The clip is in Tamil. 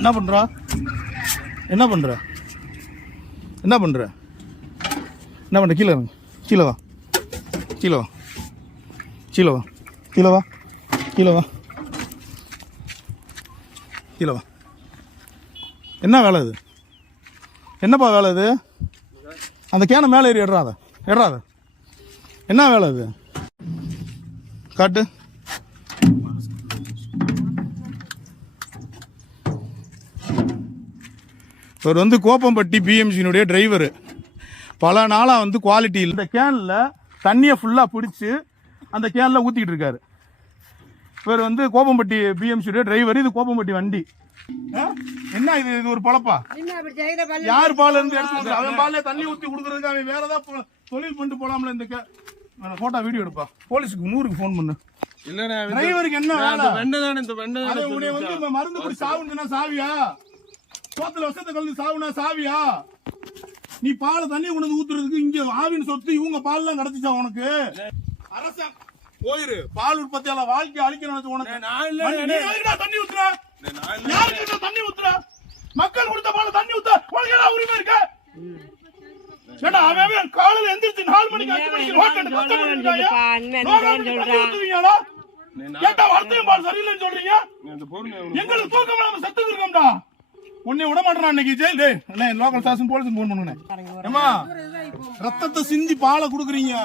என்ன பண்றா? என்ன பண்ற? என்ன பண்ற? என்ன பண்ற? கீழே இறங்கு. கீழே வா. கீழே வா. கீழே வா. கீழே வா. கீழே வா. கீழே வா. என்ன வேலை இது? என்னப்பா வேலை இது? அந்த கேனை மேலே ஏறி எடுறாத. எடுறாத. என்ன வேலை இது? காட்டு. இவர் வந்து கோப்பம்பட்டி பிஎம்சியினுடைய டிரைவரு. பல நாளாக வந்து குவாலிட்டி இல்லை. இந்த கேனில் தண்ணியை ஃபுல்லாக பிடிச்சி அந்த கேனில் ஊற்றிக்கிட்டு இருக்காரு. இவர் வந்து கோப்பம்பட்டி பிஎம்சியுடைய டிரைவர். இது கோப்பம்பட்டி வண்டி. என்ன இது? இது ஒரு பழப்பா? யார் பால் இருந்து எடுத்து அவன் பாலே தண்ணி ஊற்றி கொடுக்குறதுக்கு அவன் வேற ஏதாவது தொழில் பண்ணிட்டு போலாம்ல. இந்த போட்டோ வீடியோ எடுப்பா. போலீஸுக்கு 100க்கு ஃபோன் பண்ணு. டிரைவருக்கு என்ன வந்து மருந்து குடி சாவுன்னா சாவியா? சோத்துல விஷத்தை கலந்து சாவுனா சாவியா? நீ பாலை தண்ணி கொண்டு ஊத்துறதுக்கு இங்க ஆவின் சொத்து இவங்க பால் எல்லாம் கிடைச்சிச்சா உனக்கு? அரசாங்கம் போயிரு. பால் உற்பத்தியால வாழ்க்கை அழிக்கணும் உனக்கு. தண்ணி ஊத்துற? யாருக்கு தண்ணி ஊத்துற? மக்கள் கொடுத்த பால தண்ணி ஊத்த உனக்கு என்ன உரிமை இருக்கு? ஏடா அவன் காலையில எந்திரிச்சு 4 மணிக்கு 5 மணிக்கு ஹோட்டலுக்கு ஊத்துவீங்களா? கேட்டா வார்த்தையும் பால் சரியில்லைன்னு சொல்றீங்க. எங்களுக்கு தூக்கம் நம்ம செத்து இருக்கோம்டா. உன்னை விட மாட்டேன் இன்னைக்கு jail. Local station police phone பண்ணுனேன். ஏமா ரத்தத்தை சிந்தி பாலை குடுக்குறீங்க.